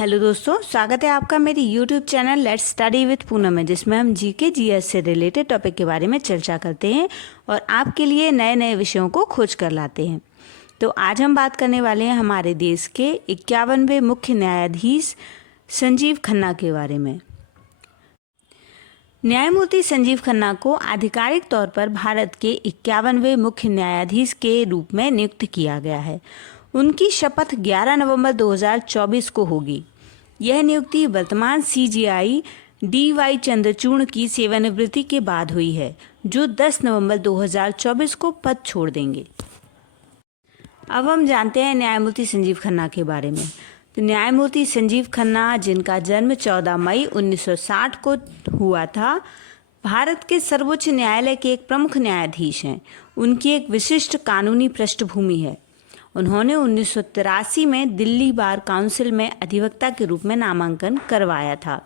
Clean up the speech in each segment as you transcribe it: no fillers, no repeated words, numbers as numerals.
Hello दोस्तों, स्वागत है आपका मेरी YouTube channel let's study with Poonam में, जिसमें हम जीके जीएस से रिलेटेड टॉपिक के बारे में चर्चा करते हैं और आपके लिए नए नए विषयों को खोज कर लाते हैं। तो आज हम बात करने वाले हैं हमारे देश के 51वें मुख्य न्यायाधीश संजीव खन्ना के बारे में। न्यायमूर्ति संजीव खन्ना को आधिकारिक तौर पर भारत के 51वें मुख्य न्यायाधीश के रूप में नियुक्त किया गया है। उनकी शपथ 11 नवंबर 2024 को होगी। यह नियुक्ति वर्तमान सीजेआई डी.वाई. चंद्रचूड़ की सेवानिवृत्ति के बाद हुई है, जो 10 नवंबर 2024 को पद छोड़ देंगे। अब हम जानते हैं न्यायमूर्ति संजीव खन्ना के बारे में। तो न्यायमूर्ति संजीव खन्ना, जिनका जन्म 14 मई 1960 को हुआ था, भारत के सर्वोच्च न्यायालय के एक प्रमुख न्यायाधीश हैं। उनकी एक विशिष्ट कानूनी पृष्ठभूमि है। उन्होंने 1983 में दिल्ली बार काउंसिल में अधिवक्ता के रूप में नामांकन करवाया था।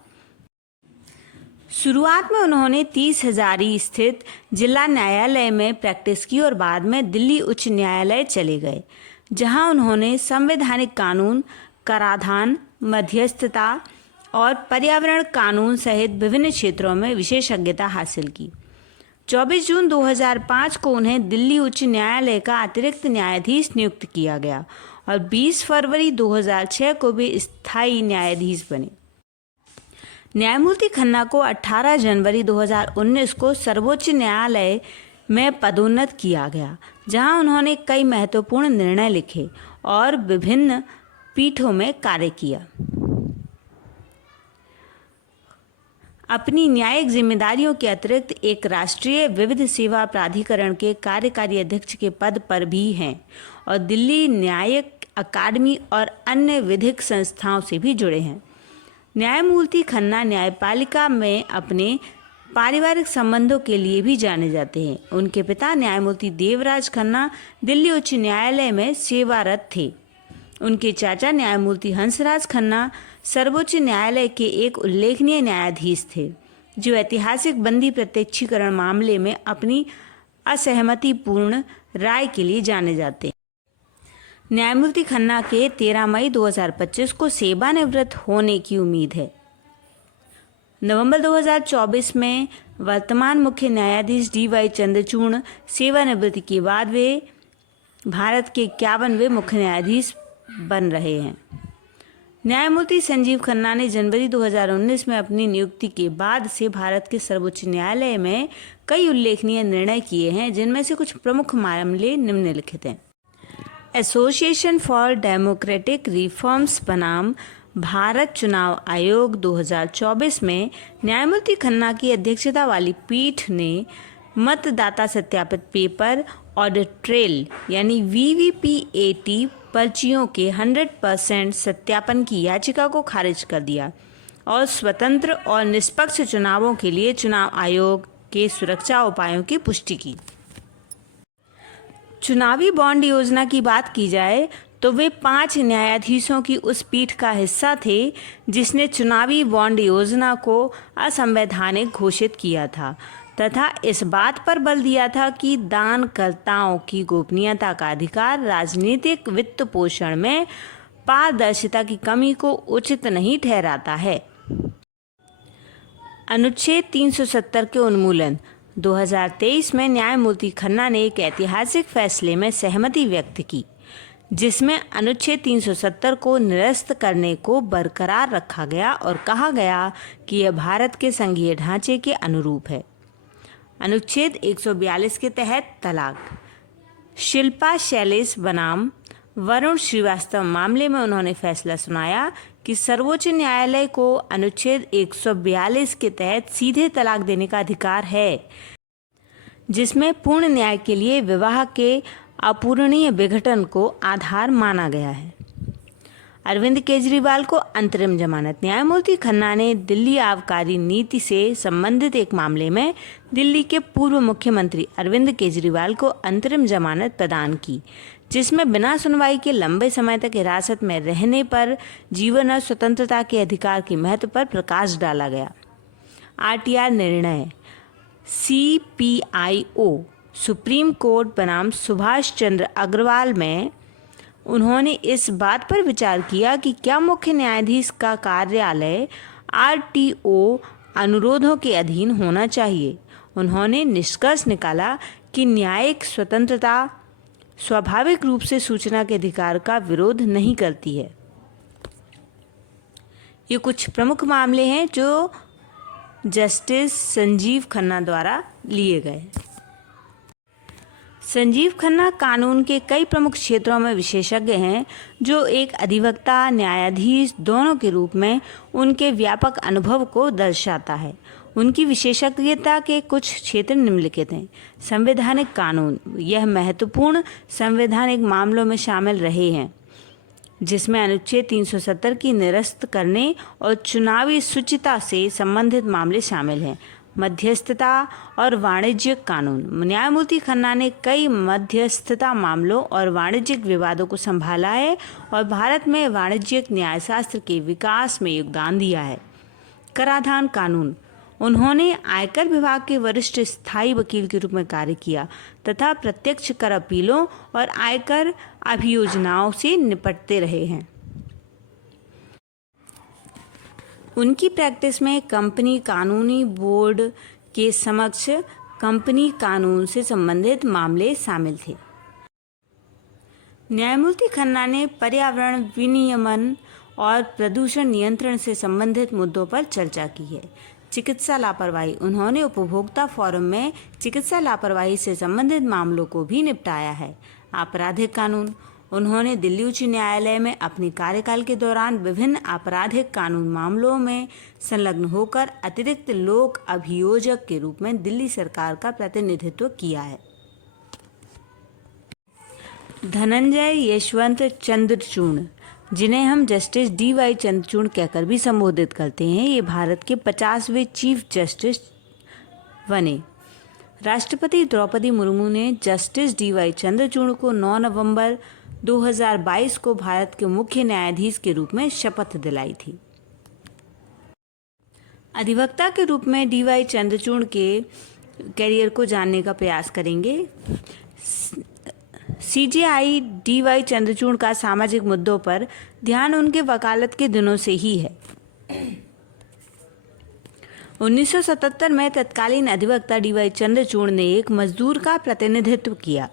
शुरुआत में उन्होंने 30 हजारी स्थित जिला न्यायालय में प्रैक्टिस की और बाद में दिल्ली उच्च न्यायालय चले गए, जहां उन्होंने संवैधानिक कानून, कराधान, मध्यस्थता और पर्यावरण कानून सहित विभिन्न क्षेत्रों में विशेषज्ञता हासिल की। 24 जून 2005 को उन्हें दिल्ली उच्च न्यायालय का अतिरिक्त न्यायाधीश नियुक्त किया गया और 20 फरवरी 2006 को भी स्थायी न्यायाधीश बने। न्यायमूर्ति खन्ना को 18 जनवरी 2019 को सर्वोच्च न्यायालय में पदोन्नत किया गया, जहां उन्होंने कई महत्वपूर्ण निर्णय लिखे और विभिन्न पीठों में कार्य किया। अपनी न्यायिक जिम्मेदारियों के अतिरिक्त एक राष्ट्रीय विविध सेवा प्राधिकरण के कार्यकारी अध्यक्ष के पद पर भी हैं और दिल्ली न्यायिक अकादमी और अन्य विधिक संस्थाओं से भी जुड़े हैं। न्यायमूर्ति खन्ना न्यायपालिका में अपने पारिवारिक संबंधों के लिए भी जाने जाते हैं। उनके पिता न्यायमूर्ति देवराज खन्ना दिल्ली उच्च न्यायालय में सेवारत थे। उनके चाचा न्यायमूर्ति हंसराज खन्ना सर्वोच्च न्यायालय के एक उल्लेखनीय न्यायाधीश थे, जो ऐतिहासिक बंदी प्रत्यक्षीकरण मामले में अपनी असहमतिपूर्ण राय के लिए जाने जाते हैं। न्यायमूर्ति खन्ना के 13 मई 2025 को सेवानिवृत्त होने की उम्मीद है। नवंबर 2024 में वर्तमान मुख्य न्यायाधीश डी.वाई. चंद्रचूड़ सेवानिवृत्ति के बाद वे भारत के 51वें मुख्य न्यायाधीश बन रहे हैं। न्यायमूर्ति संजीव खन्ना ने जनवरी 2019 में अपनी नियुक्ति के बाद से भारत के सर्वोच्च न्यायालय में कई उल्लेखनीय निर्णय किए हैं, जिनमें से कुछ प्रमुख मामले निम्नलिखित हैं। एसोसिएशन फॉर डेमोक्रेटिक रिफॉर्म्स बनाम भारत चुनाव आयोग 2024 में न्यायमूर्ति खन्ना की अध्यक्षता वाली पीठ ने मतदाता सत्यापित पेपर ऑडिट ट्रेल यानी वीवीपीएटी पर्चियों के 100% सत्यापन की याचिका को खारिज कर दिया और स्वतंत्र और निष्पक्ष चुनावों के लिए चुनाव आयोग के सुरक्षा उपायों की पुष्टि की। चुनावी बॉन्ड योजना की बात की जाए तो वे 5 न्यायाधीशों की उस पीठ का हिस्सा थे जिसने चुनावी बॉन्ड योजना को असंवैधानिक घोषित किया था तथा इस बात पर बल दिया था कि दानकर्ताओं की गोपनीयता का अधिकार राजनीतिक वित्त पोषण में पारदर्शिता की कमी को उचित नहीं ठहराता है। अनुच्छेद 370 के उन्मूलन 2023 में न्यायमूर्ति खन्ना ने एक ऐतिहासिक फैसले में सहमति व्यक्त की, जिसमें अनुच्छेद 370 को निरस्त करने को बरकरार रखा गया और कहा गया कि यह भारत के संघीय ढांचे के अनुरूप है। अनुच्छेद 142 के तहत तलाक। शिल्पा शैलेश बनाम वरुण श्रीवास्तव मामले में उन्होंने फैसला सुनाया कि सर्वोच्च न्यायालय को अनुच्छेद 142 के तहत सीधे तलाक देने का अधिकार है, जिसमें पूर्ण न्याय के लिए विवाह के अपूरणीय विघटन को आधार माना गया है। अरविंद केजरीवाल को अंतरिम जमानत। न्यायमूर्ति खन्ना ने दिल्ली आबकारी नीति से संबंधित एक मामले में दिल्ली के पूर्व मुख्यमंत्री अरविंद केजरीवाल को अंतरिम जमानत प्रदान की, जिसमें बिना सुनवाई के लंबे समय तक हिरासत में रहने पर जीवन और स्वतंत्रता के अधिकार के महत्व पर प्रकाश डाला गया। आरटीआर निर्णय। सीपीआईओ सुप्रीम कोर्ट बनाम सुभाष चंद्र अग्रवाल में उन्होंने इस बात पर विचार किया कि क्या मुख्य न्यायाधीश का कार्यालय आरटीओ अनुरोधों के अधीन होना चाहिए। उन्होंने निष्कर्ष निकाला कि न्यायिक स्वतंत्रता स्वाभाविक रूप से सूचना के अधिकार का विरोध नहीं करती है। ये कुछ प्रमुख मामले हैं जो जस्टिस संजीव खन्ना द्वारा लिए गए। संजीव खन्ना कानून के कई प्रमुख क्षेत्रों में विशेषज्ञ हैं, जो एक अधिवक्ता न्यायाधीश दोनों के रूप में उनके व्यापक अनुभव को दर्शाता है। उनकी विशेषज्ञता के कुछ क्षेत्र निम्नलिखित हैं। संवैधानिक कानून, यह महत्वपूर्ण संवैधानिक मामलों में शामिल रहे हैं जिसमें अनुच्छेद 370 की निरस्त करने और चुनावी शुचिता से संबंधित मामले शामिल हैं। मध्यस्थता और वाणिज्यिक कानून, न्यायमूर्ति खन्ना ने कई मध्यस्थता मामलों और वाणिज्यिक विवादों को संभाला है और भारत में वाणिज्यिक न्यायशास्त्र के विकास में योगदान दिया है। कराधान कानून, उन्होंने आयकर विभाग के वरिष्ठ स्थायी वकील के रूप में कार्य किया तथा प्रत्यक्ष कर अपीलों और आयकर अभियोजनाओं से निपटते रहे हैं। उनकी प्रैक्टिस में कंपनी कानूनी बोर्ड के समक्ष कंपनी कानून से संबंधित मामले शामिल थे। न्यायमूर्ति खन्ना ने पर्यावरण विनियमन और प्रदूषण नियंत्रण से संबंधित मुद्दों पर चर्चा की है। चिकित्सा लापरवाही, उन्होंने उपभोक्ता फोरम में चिकित्सा लापरवाही से संबंधित मामलों को भी निपटाया है। आपराधिक कानून, उन्होंने दिल्ली उच्च न्यायालय में अपने कार्यकाल के दौरान विभिन्न आपराधिक कानून मामलों में संलग्न होकर अतिरिक्त लोक अभियोजक के रूप में दिल्ली सरकार का प्रतिनिधित्व किया है। धनंजय यशवंत चंद्रचूड़, जिन्हें हम जस्टिस डी.वाई. चंद्रचूड़ कहकर भी संबोधित करते हैं, ये भारत के 50वें चीफ जस्टिस बने। राष्ट्रपति द्रौपदी मुर्मू ने जस्टिस डी.वाई. चंद्रचूड़ को 9 नवंबर 2022 को भारत के मुख्य न्यायाधीश के रूप में शपथ दिलाई थी। अधिवक्ता के रूप में डी.वाई. चंद्रचूड़ के करियर को जानने का प्रयास करेंगे। CJI D.Y.. चंद्रचूड़ का सामाजिक मुद्दों पर ध्यान उनके वकालत के दिनों से ही है। 1977 में तत्कालीन अधिवक्ता डी.वाई. चंद्रचूड़ ने एक मजदूर का प्रतिनिधित्व किया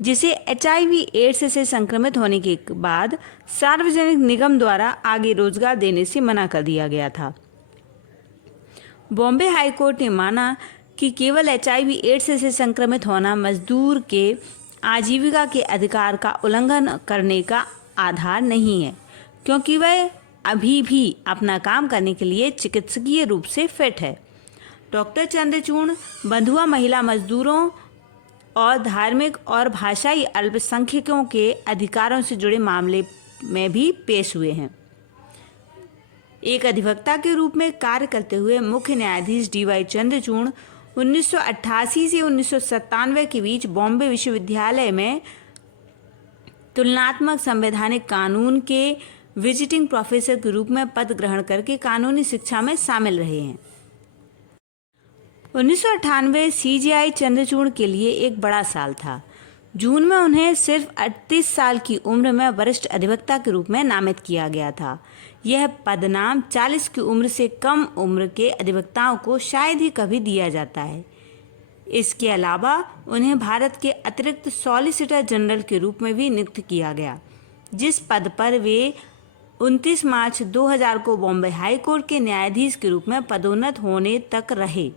जिसे HIV एड्स से संक्रमित होने के बाद सार्वजनिक निगम द्वारा आगे रोजगार देने से मना कर दिया गया था। बॉम्बे हाईकोर्ट ने माना कि केवल HIV एड्स से संक्रमित होना मजदूर के आजीविका के अधिकार का उल्लंघन करने का आधार नहीं है, क्योंकि वह अभी भी अपना काम करने के लिए चिकित्सकीय रूप से फिट है। डॉक्टर चंद्रचूड़ बंधुआ महिला मजदूरों और धार्मिक और भाषाई अल्पसंख्यकों के अधिकारों से जुड़े मामले में भी पेश हुए हैं। एक अधिवक्ता के रूप में कार्य करते हुए मुख्य न्यायाधीश डी.वाई. चंद्रचूड़ 1988 से 1997 के बीच बॉम्बे विश्वविद्यालय में तुलनात्मक संवैधानिक कानून के विजिटिंग प्रोफेसर के रूप में पद ग्रहण करके कानूनी शिक्षा में शामिल रहे हैं। 1998 सीजेआई चंद्रचूड़ के लिए एक बड़ा साल था। जून में उन्हें सिर्फ 38 साल की उम्र में वरिष्ठ अधिवक्ता के रूप में नामित किया गया था। यह पदनाम 40 की उम्र से कम उम्र के अधिवक्ताओं को शायद ही कभी दिया जाता है। इसके अलावा उन्हें भारत के अतिरिक्त सॉलिसिटर जनरल के रूप में भी नियुक्त किया गया, जिस पद पर वे 29 मार्च 2000 को बॉम्बे हाई कोर्ट के न्यायाधीश के रूप में पदोन्नत होने तक रहे।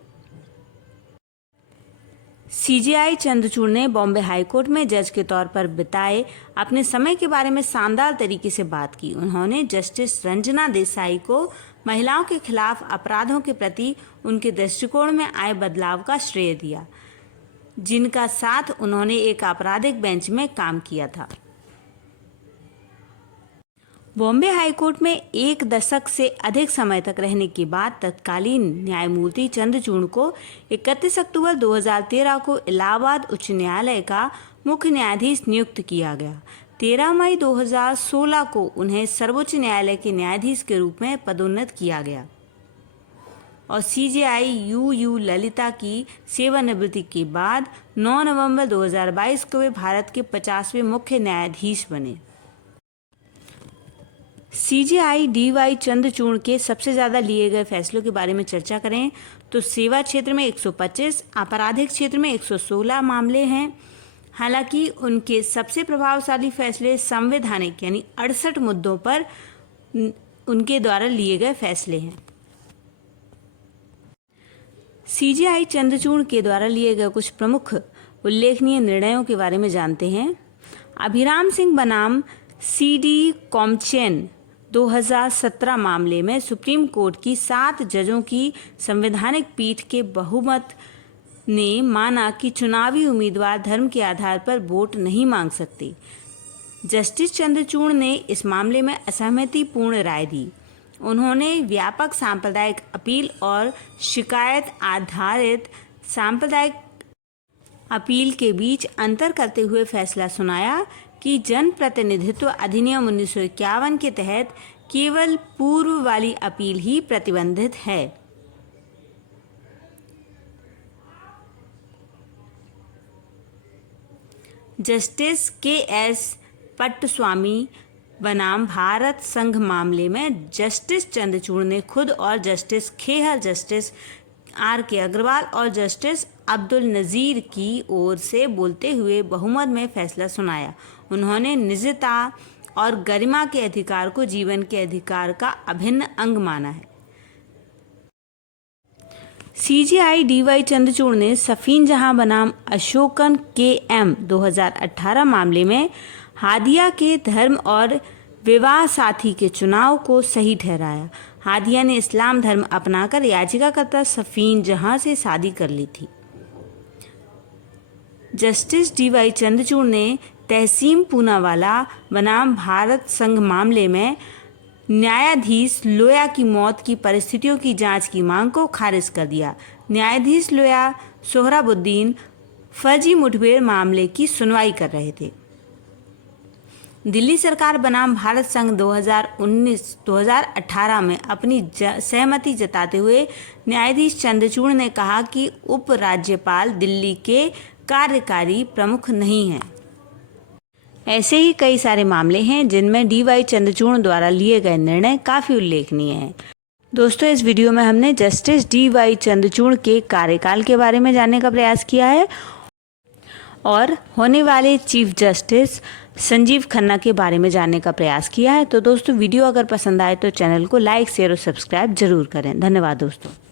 सीजेआई चंद्रचूड़ ने बॉम्बे हाई कोर्ट में जज के तौर पर बिताए अपने समय के बारे में शानदार तरीके से बात की। उन्होंने जस्टिस रंजना देसाई को महिलाओं के खिलाफ अपराधों के प्रति उनके दृष्टिकोण में आए बदलाव का श्रेय दिया, जिनका साथ उन्होंने एक आपराधिक बेंच में काम किया था। बॉम्बे हाईकोर्ट में एक दशक से अधिक समय तक रहने के बाद तत्कालीन न्यायमूर्ति चंद्रचूड़ को 31 अक्टूबर 2013 को इलाहाबाद उच्च न्यायालय का मुख्य न्यायाधीश नियुक्त किया गया। 13 मई 2016 को उन्हें सर्वोच्च न्यायालय के न्यायाधीश के रूप में पदोन्नत किया गया और सीजेआई यूयू ललिता की सेवानिवृत्ति के बाद 9 नवंबर 2022 को वे भारत के 50वें मुख्य न्यायाधीश बने। CJI DY चंद्रचूड़ के सबसे ज़्यादा लिए गए फैसलों के बारे में चर्चा करें तो सेवा क्षेत्र में 125, आपराधिक क्षेत्र में 116 मामले हैं। हालांकि उनके सबसे प्रभावशाली फैसले संवैधानिक यानी 68 मुद्दों पर उनके द्वारा लिए गए फैसले हैं। CJI चंद्रचूड़ के द्वारा लिए गए कुछ प्रमुख उल्लेखनीय निर्णयों के बारे में जानते हैं। अभिराम सिंह बनाम CD कॉमचेन 2017 मामले में सुप्रीम कोर्ट की 7 जजों की संवैधानिक पीठ के बहुमत ने माना कि चुनावी उम्मीदवार धर्म के आधार पर वोट नहीं मांग सकते। जस्टिस चंद्रचूड़ ने इस मामले में असहमतिपूर्ण राय दी। उन्होंने व्यापक सांप्रदायिक अपील और शिकायत आधारित सांप्रदायिक अपील के बीच अंतर करते हुए फैसला सुनाया कि जन प्रतिनिधित्व अधिनियम 1951 के तहत केवल पूर्व वाली अपील ही प्रतिबंधित है। जस्टिस KS पट्टस्वामी बनाम भारत संघ मामले में जस्टिस चंद्रचूड़ ने खुद और justice Khehar, justice RK Agarwal और जस्टिस अब्दुल नज़ीर की ओर से बोलते हुए बहुमत में फैसला सुनाया। उन्होंने निजता और गरिमा के अधिकार को जीवन के अधिकार का अभिन्न अंग माना है। CJI DY चंद्रचूड़ ने सफीन जहां बनाम अशोकन KM 2018 मामले में हादिया के धर्म और विवाह साथी के चुनाव को सही ठहराया। हादिया ने इस्लाम धर्म अपनाकर याचिकाकर्ता सफीन जहां से शादी कर ली थी। जस्टिस DY चंद्रचूड़ ने तहसीम पूनावाला बनाम भारत संघ मामले में न्यायाधीश लोया की मौत की परिस्थितियों की जांच की मांग को खारिज कर दिया। न्यायाधीश लोया सोहराबुद्दीन फर्जी मुठभेड़ मामले की सुनवाई कर रहे थे। दिल्ली सरकार बनाम भारत संघ 2018 में अपनी सहमति जताते हुए न्यायाधीश चंद्रचूड़ ने कहा कि उपराज्यपाल दिल्ली के कार्यकारी प्रमुख नहीं हैं। ऐसे ही कई सारे मामले हैं जिनमें DY चंद्रचूड़ द्वारा लिए गए निर्णय काफ़ी उल्लेखनीय हैं। दोस्तों, इस वीडियो में हमने जस्टिस DY चंद्रचूड़ के कार्यकाल के बारे में जानने का प्रयास किया है और होने वाले चीफ जस्टिस संजीव खन्ना के बारे में जानने का प्रयास किया है। तो दोस्तों, वीडियो अगर पसंद आए तो चैनल को लाइक, शेयर और सब्सक्राइब जरूर करें। धन्यवाद दोस्तों।